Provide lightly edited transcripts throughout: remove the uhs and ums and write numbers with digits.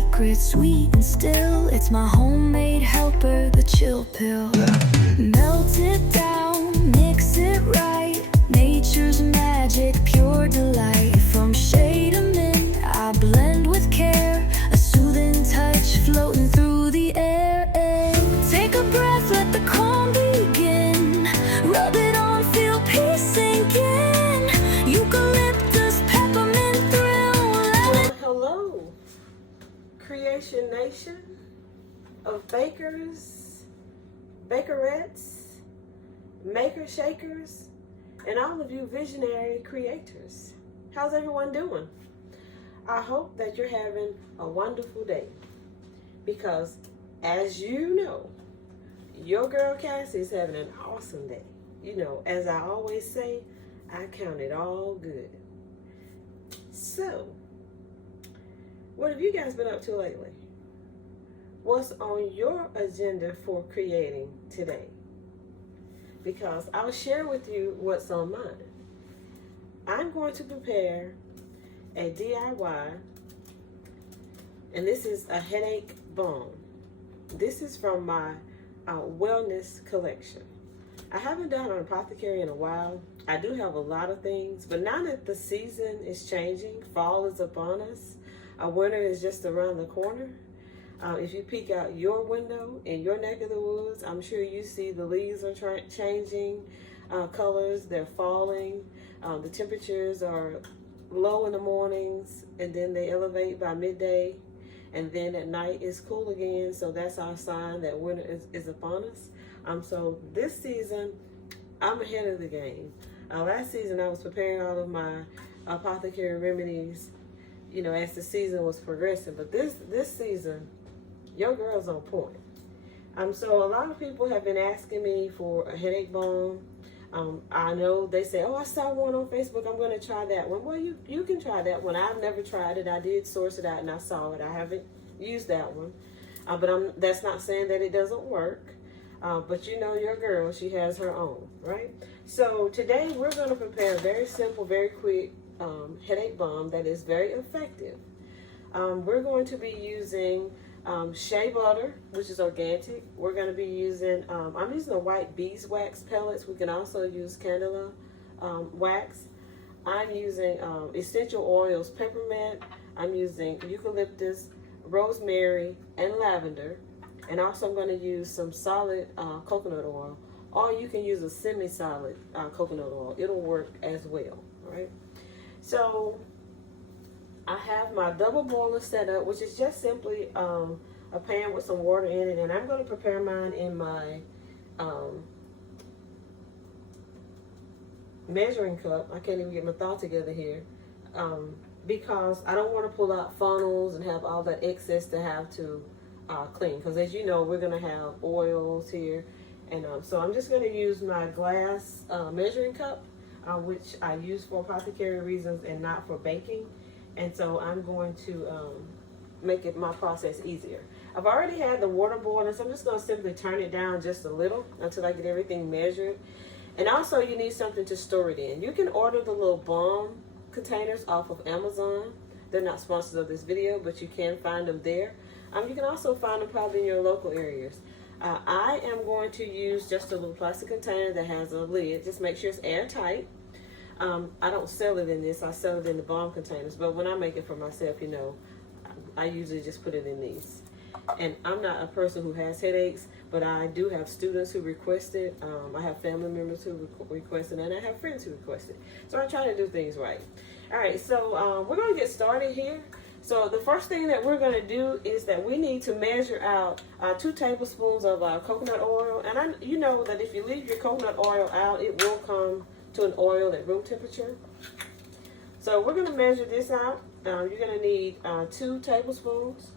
secret, sweet and still. It's my homemade helper, the chill pill. Melt it down, mix it right. Nature's magic, pure delight. From shade to mint, I blend with care. A soothing touch floating through the air. Take a breath, let the calm begin. Rub it on, feel peace sink in. Eucalyptus, peppermint thrill. Hello, Creation Nation of bakers, bakerettes, maker shakers, and all of you visionary creators. How's everyone doing? I hope that you're having a wonderful day, because as you know, your girl Cassie is having an awesome day. You know, as I always say, I count it all good. So, what have you guys been up to lately? What's on your agenda for creating today? Because I'll share with you what's on mine. I'm going to prepare a DIY, and this is a headache balm. This is from my wellness collection. I haven't done an apothecary in a while. I do have a lot of things, but now that the season is changing, fall is upon us, winter is just around the corner. If you peek out your window in your neck of the woods, I'm sure you see the leaves are changing colors, they're falling. The temperatures are low in the mornings, and then they elevate by midday. And then at night it's cool again, so that's our sign that winter is upon us. So this season, I'm ahead of the game. Last season I was preparing all of my apothecary remedies, you know, as the season was progressing. But this season, your girl's on point. So a lot of people have been asking me for a headache balm. I know they say, oh, I saw one on Facebook, I'm going to try that one. Well, you can try that one. I've never tried it. I did source it out and I saw it. I haven't used that one. But that's not saying that it doesn't work. But you know your girl, she has her own, right? So today we're going to prepare a very simple, very quick headache balm that is very effective. We're going to be using shea butter, which is organic. We're going to be using, I'm using the white beeswax pellets. We can also use candela wax. I'm using essential oils, peppermint. I'm using eucalyptus, rosemary, and lavender. And also I'm going to use some solid coconut oil. Or you can use a semi-solid coconut oil. It'll work as well, right? So I have my double boiler set up, which is just simply a pan with some water in it, and I'm going to prepare mine in my measuring cup. I can't even get my thought together here, because I don't want to pull out funnels and have all that excess to have to clean, because as you know, we're going to have oils here, and so I'm just going to use my glass measuring cup, which I use for apothecary reasons and not for baking. And so I'm going to make my process easier. I've already had the water boiling, so I'm just going to simply turn it down just a little until I get everything measured. And also you need something to store it in. You can order the little balm containers off of Amazon. They're not sponsors of this video, but you can find them there. You can also find them probably in your local areas. I am going to use just a little plastic container that has a lid. Just make sure it's airtight. I don't sell it in this. I sell it in the balm containers. But when I make it for myself, you know, I usually just put it in these. And I'm not a person who has headaches, but I do have students who request it. I have family members who request it, and I have friends who request it. So I try to do things right. All right, so we're going to get started here. So the first thing that we're going to do is that we need to measure out 2 tablespoons of coconut oil. And you know that if you leave your coconut oil out, it will come to an oil at room temperature. So we're going to measure this out. You're going to need 2 tablespoons.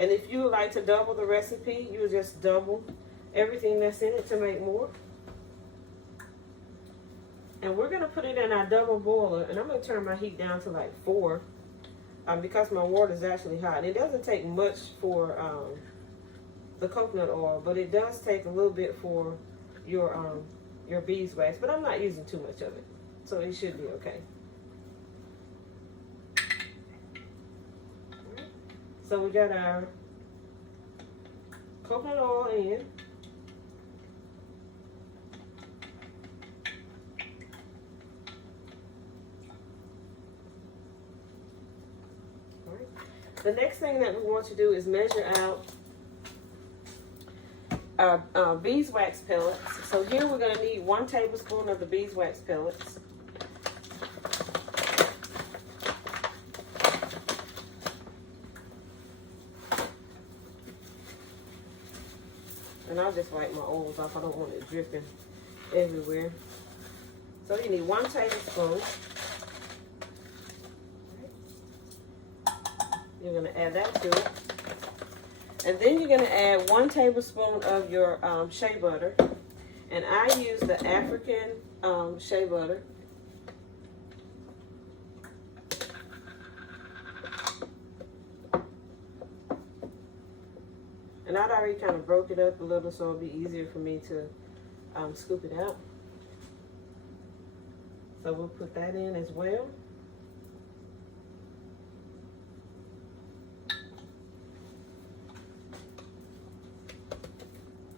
And if you would like to double the recipe, you would just double everything that's in it to make more. And we're going to put it in our double boiler, and I'm going to turn my heat down to like 4 because my water is actually hot. And it doesn't take much for the coconut oil, but it does take a little bit for your beeswax. But I'm not using too much of it, so it should be okay. So we got our coconut oil in. All right. The next thing that we want to do is measure out our beeswax pellets. So here we're going to need 1 tablespoon of the beeswax pellets. And I'll just wipe my oils off. I don't want it dripping everywhere. So you need 1 tablespoon. You're going to add that to it. And then you're going to add 1 tablespoon of your shea butter. And I use the African shea butter. And I'd already kind of broke it up a little so it'll be easier for me to scoop it out. So we'll put that in as well.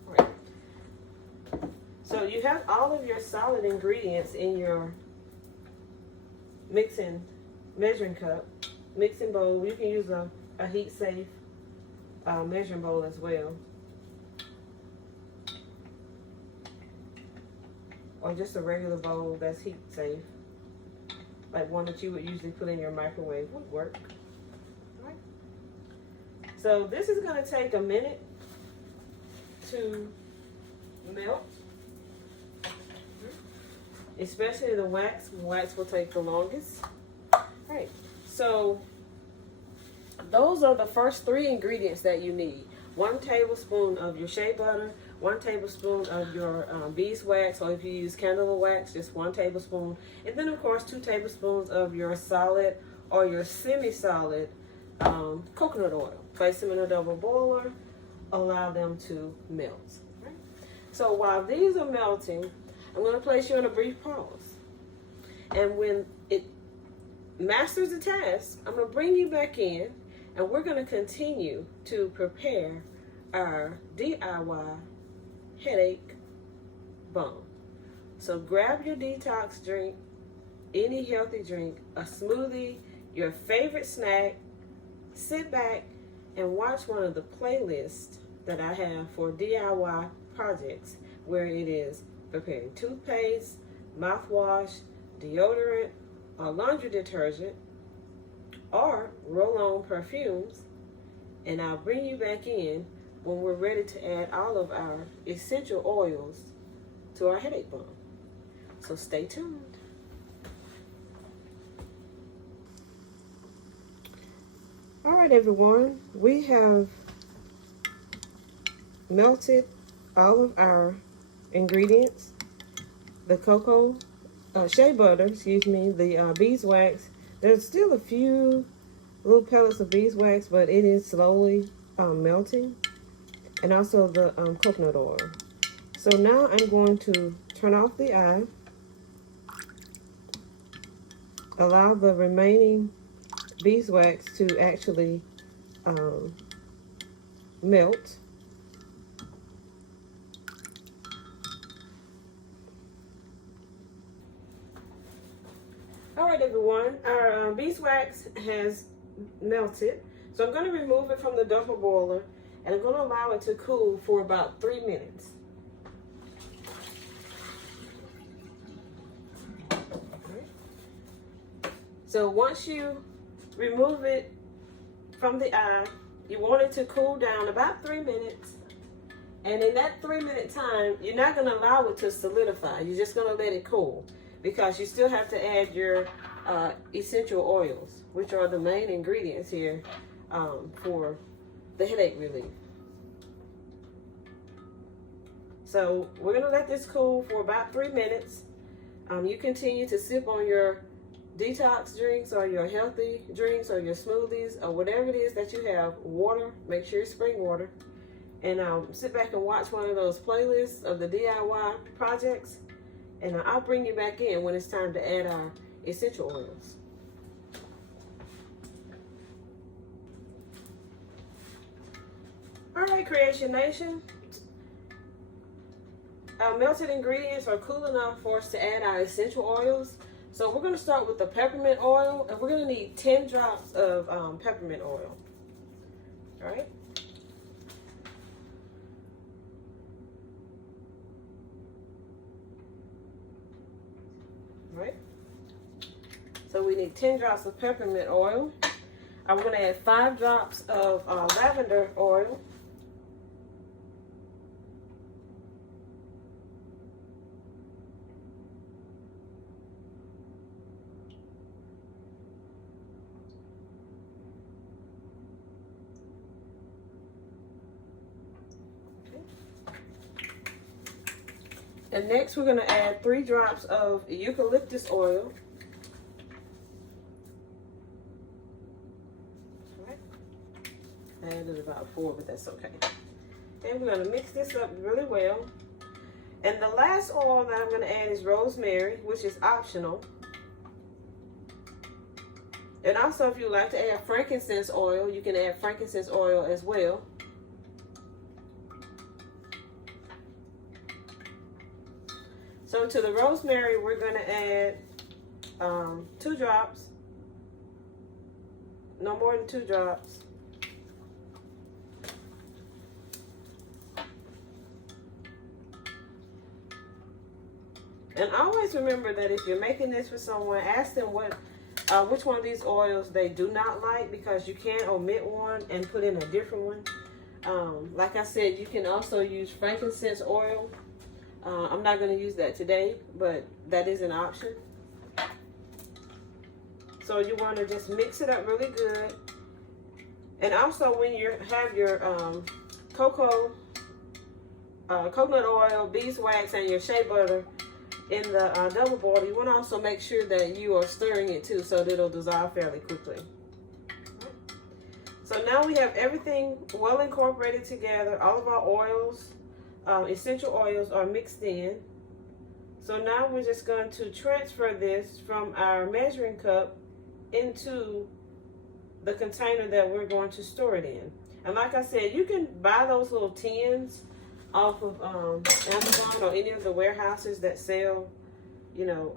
All right. So you have all of your solid ingredients in your mixing measuring cup, mixing bowl. You can use a heat safe measuring bowl as well, or just a regular bowl that's heat safe, like one that you would usually put in your microwave would work. All right. So this is going to take a minute to melt, especially the wax. The wax will take the longest. All right. So those are the first 3 ingredients that you need. 1 tablespoon of your shea butter, 1 tablespoon of your beeswax, or if you use candle wax, just 1 tablespoon. And then, of course, 2 tablespoons of your solid or your semi-solid coconut oil. Place them in a double boiler. Allow them to melt. Right? So while these are melting, I'm going to place you on a brief pause. And when it masters the task, I'm going to bring you back in. And we're going to continue to prepare our DIY headache balm. So grab your detox drink, any healthy drink, a smoothie, your favorite snack, sit back and watch one of the playlists that I have for DIY projects, where it is preparing toothpaste, mouthwash, deodorant, or laundry detergent, or roll-on perfumes, and I'll bring you back in when we're ready to add all of our essential oils to our headache balm. So stay tuned. All right, everyone, we have melted all of our ingredients, the cocoa, shea butter, the beeswax. There's still a few little pellets of beeswax, but it is slowly melting. And also the coconut oil. So now I'm going to turn off the eye. Allow the remaining beeswax to actually melt. All right, everyone, our beeswax has melted. So I'm going to remove it from the double boiler, and I'm going to allow it to cool for about 3 minutes. Okay. So once you remove it from the eye, you want it to cool down about 3 minutes. And in that 3-minute time, you're not going to allow it to solidify. You're just going to let it cool, because you still have to add your essential oils, which are the main ingredients here for the headache relief. So we're going to let this cool for about 3 minutes. You continue to sip on your detox drinks or your healthy drinks or your smoothies or whatever it is that you have. Water, make sure it's spring water. And sit back and watch one of those playlists of the DIY projects. And I'll bring you back in when it's time to add our essential oils. Alright, Creation Nation. Our melted ingredients are cool enough for us to add our essential oils. So we're going to start with the peppermint oil, and we're going to need 10 drops of peppermint oil. Alright. Alright. So we need 10 drops of peppermint oil. I'm going to add 5 drops of lavender oil. And next we're going to add 3 drops of eucalyptus oil. All right. I added about 4, but that's okay. And we're going to mix this up really well. And the last oil that I'm going to add is rosemary, which is optional. And also, if you like to add frankincense oil, you can add frankincense oil as well. So to the rosemary, we're going to add 2 drops, no more than 2 drops. And always remember that if you're making this for someone, ask them which one of these oils they do not like, because you can omit one and put in a different one. Like I said, you can also use frankincense oil. I'm not going to use that today, but that is an option. So you want to just mix it up really good. And also when you have your coconut oil, beeswax, and your shea butter in the double boil, you want to also make sure that you are stirring it too, so that it'll dissolve fairly quickly. So now we have everything well incorporated together. All of our oils, essential oils, are mixed in. So now we're just going to transfer this from our measuring cup into the container that we're going to store it in. And like I said, you can buy those little tins off of Amazon or any of the warehouses that sell, you know,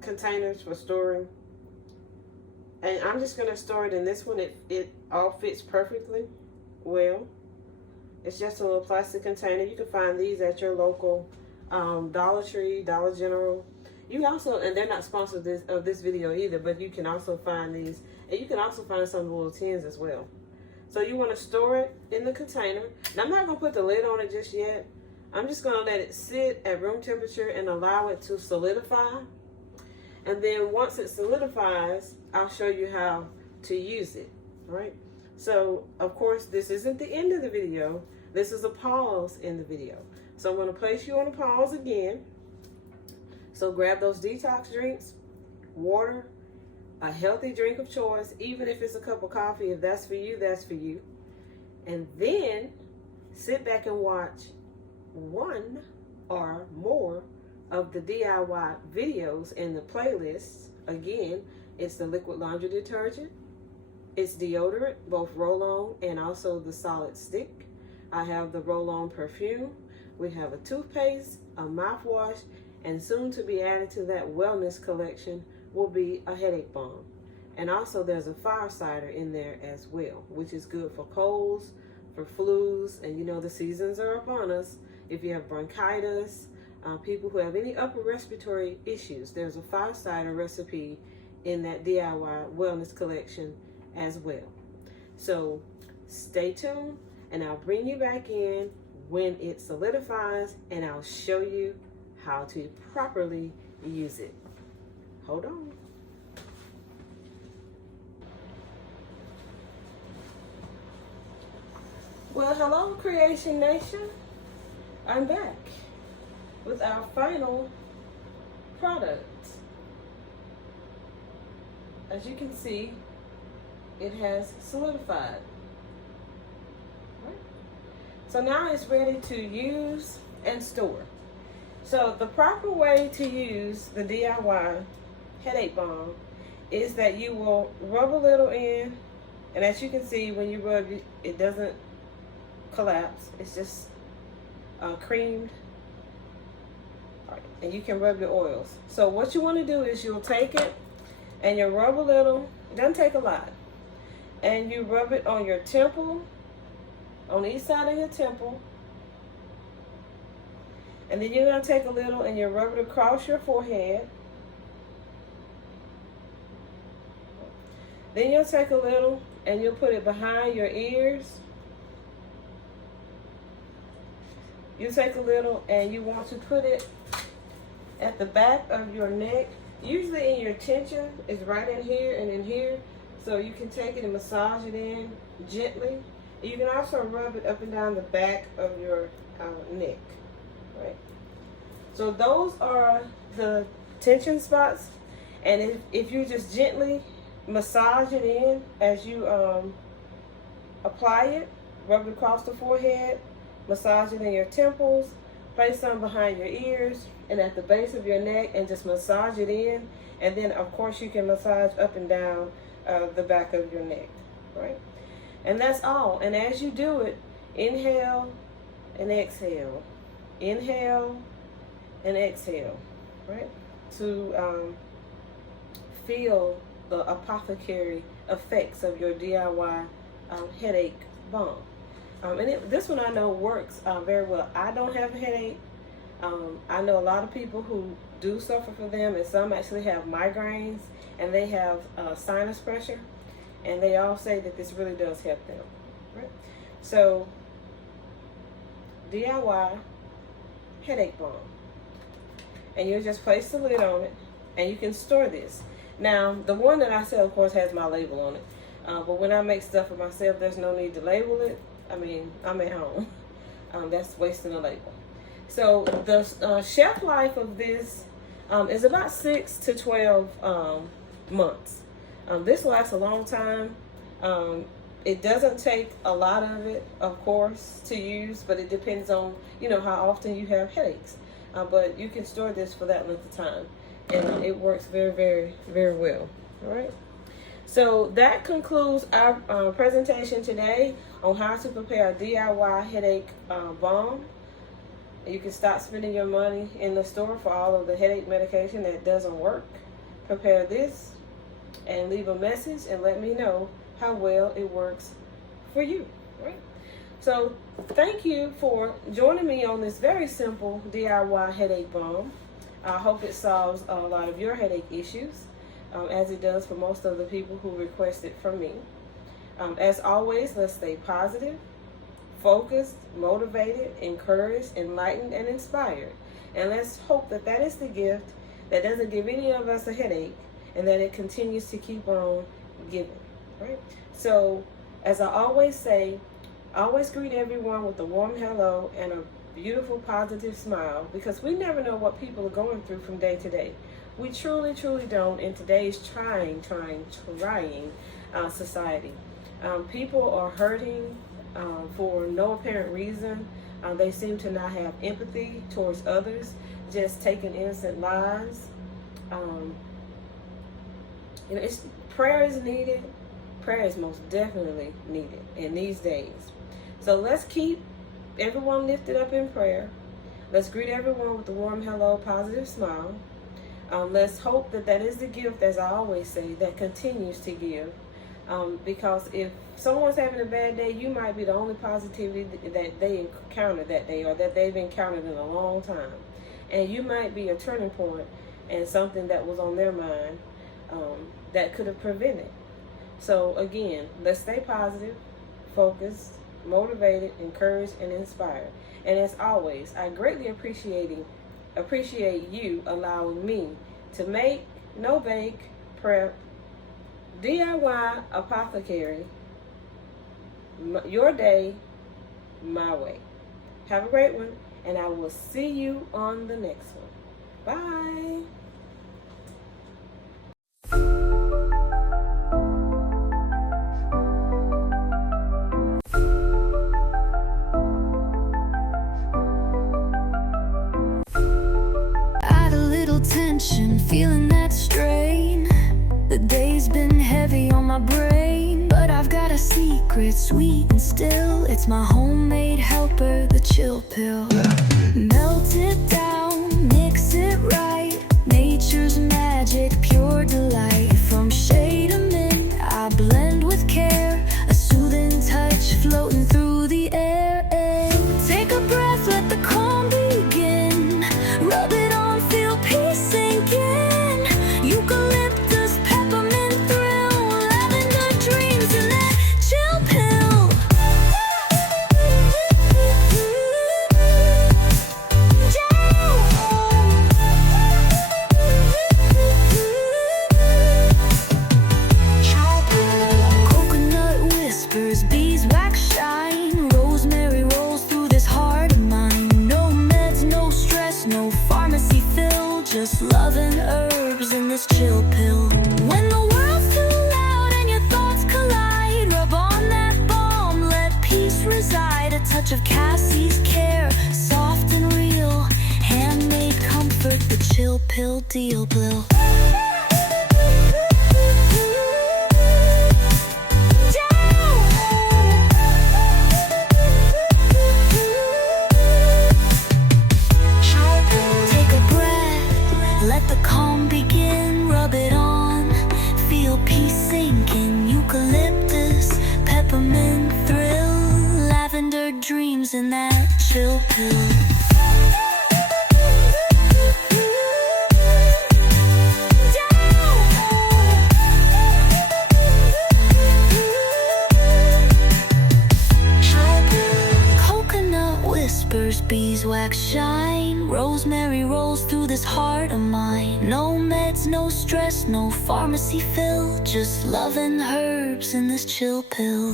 containers for storing. And I'm just going to store it in this one. It all fits perfectly well. It's just a little plastic container. You can find these at your local Dollar Tree, Dollar General. You can also, and they're not sponsored of this video either, but you can also find these. And you can also find some little tins as well. So you want to store it in the container. Now I'm not going to put the lid on it just yet. I'm just going to let it sit at room temperature and allow it to solidify. And then once it solidifies, I'll show you how to use it. All right. So of course, this isn't the end of the video. This is a pause in the video. So I'm going to place you on a pause again. So grab those detox drinks, water, a healthy drink of choice, even if it's a cup of coffee. If that's for you, that's for you. And then sit back and watch one or more of the DIY videos in the playlist. Again, it's the liquid laundry detergent, it's deodorant, both roll-on and also the solid stick. I have the roll-on perfume. We have a toothpaste, a mouthwash, and soon to be added to that wellness collection will be a headache balm. And also there's a fire cider in there as well, which is good for colds, for flus, and you know the seasons are upon us. If you have bronchitis, people who have any upper respiratory issues, there's a fire cider recipe in that DIY wellness collection as well. So stay tuned, and I'll bring you back in when it solidifies, and I'll show you how to properly use it. Hold on. Well, hello, Creation Nation. I'm back with our final product. As you can see, it has solidified. Right? So now it's ready to use and store. So the proper way to use the DIY headache balm is that you will rub a little in, and as you can see, when you rub it, it doesn't collapse. It's just creamed. All right. And you can rub your oils. So what you want to do is you'll take it and you rub a little. It doesn't take a lot. And you rub it on your temple, on each side of your temple. And then you're going to take a little and you rub it across your forehead. Then you'll take a little and you'll put it behind your ears. You take a little and you want to put it at the back of your neck. Usually in your tension is right in here and in here. So you can take it and massage it in gently. You can also rub it up and down the back of your neck. Right. So those are the tension spots. And if you just gently massage it in as you apply it, rub it across the forehead, massage it in your temples, place some behind your ears and at the base of your neck, and just massage it in. And then of course you can massage up and down the back of your neck, right? And that's all. And as you do it, inhale and exhale, inhale and exhale, right? To feel the apothecary effects of your DIY headache balm. This one I know works very well. I don't have a headache. I know a lot of people who do suffer from them, and some actually have migraines, and they have sinus pressure, and they all say that this really does help them. Right? So, DIY headache balm, and you just place the lid on it, and you can store this. Now, the one that I sell, of course, has my label on it, but when I make stuff for myself, there's no need to label it. I mean, I'm at home. That's wasting a label. So the shelf life of this is about 6 to 12 months. This lasts a long time. It doesn't take a lot of it, of course, to use, but it depends on, how often you have headaches. But you can store this for that length of time, and it works very, very, very well. All right. So that concludes our presentation today on how to prepare a DIY headache balm. You can stop spending your money in the store for all of the headache medication that doesn't work. Prepare this and leave a message and let me know how well it works for you. Right? So thank you for joining me on this very simple DIY headache balm. I hope it solves a lot of your headache issues, as it does for most of the people who request it from me. As always, let's stay positive, focused, motivated, encouraged, enlightened, and inspired. And let's hope that that is the gift that doesn't give any of us a headache, and that it continues to keep on giving. Right? So, as I always say, always greet everyone with a warm hello and a beautiful, positive smile, because we never know what people are going through from day to day. We truly, truly don't in today's trying society. People are hurting for no apparent reason. They seem to not have empathy towards others, just taking innocent lives. Prayer is needed. Prayer is most definitely needed in these days. So let's keep everyone lifted up in prayer. Let's greet everyone with a warm hello, positive smile. Let's hope that that is the gift, as I always say, that continues to give. Because if someone's having a bad day, you might be the only positivity that they encountered that day, or that they've encountered in a long time. And you might be a turning point and something that was on their mind that could have prevented. So again, let's stay positive, focused, motivated, encouraged, and inspired. And as always, I greatly appreciate you allowing me to make, no bake, prep, DIY apothecary, your day, my way. Have a great one, and I will see you on the next one. Bye. Feeling that strain. The day's been heavy on my brain, but I've got a secret. secret, sweet and still. It's my homemade helper, the chill pill. Melt it down, mix it right. Nature's magic, pure delight. From shade to mint, I blend with care. A soothing touch floating through the air. Take a breath, let the calm begin. Rub it on, feel peace sink in. Eucalyptus, peppermint thrill. Lavender dreams in that chill pill. Coconut whispers, beeswax shine. Rosemary rolls through this heart of mine. No meds, no stress, no pharmacy fill. Just love and herbs in this chill pill. When the world's too loud and your thoughts collide, rub on that balm, let peace reside. A touch of Cassie's care, soft and real. Handmade comfort, the chill pill deal pill. Take a breath, let the calm begin. Rub it on, feel peace sink in. Eucalyptus, peppermint thrill. Lavender dreams in that chill pill. Coconut whispers, beeswax shine. Rosemary rolls through this heart of mine. No meds, no stress, no pharmacy fill. Just love and herbs in this chill pill.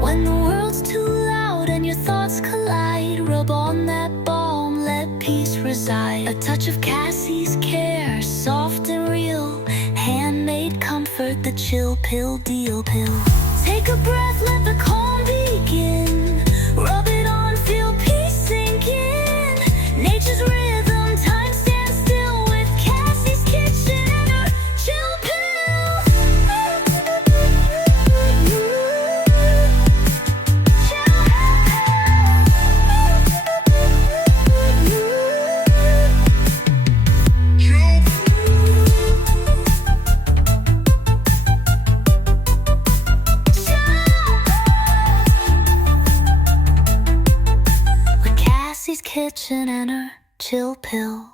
When the world's too loud and your thoughts collide, rub on that balm, let peace reside. A touch of Cassie's care, soft and real. Handmade comfort, the chill pill deal pill. Take a breath, let the calm begin. Rub it on, feel peace sink in. Nature's rhythm, time stands still with Cassie's kitchen and her chill pill. With Cassie's kitchen and her chill pill.